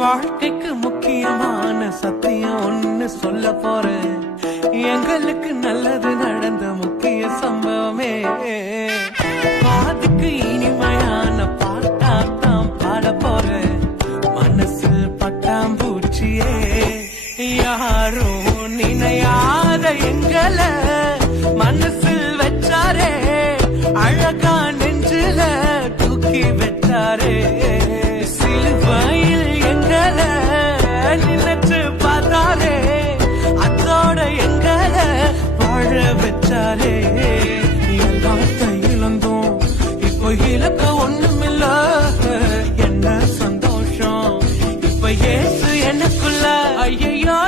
வாழ்க்கைக்கு முக்கியமான சத்தியம் ஒண்ணு சொல்ல போறேன். எங்களுக்கு நல்லது நடந்த முக்கிய சம்பவமே காதுக்கு இனிமையான பாட்டாத்தான் பாட போறேன். மனசில் பட்டாம்பூச்சியே யாரும் நினையாத எங்களை மனசில் வச்சாரே, அழகா நெஞ்சில தூக்கி வச்சாரே. சிலுவையில் எங்களை நினைச்சு பார்த்தாரே, அதோட எங்களை வாழ வச்சாரே. எல்லாத்த இழந்தோம், இப்போ இழக்க ஒண்ணுமில்ல. என்ன சந்தோஷம் இப்ப ஏசு எனக்குள்ள. ஐயோ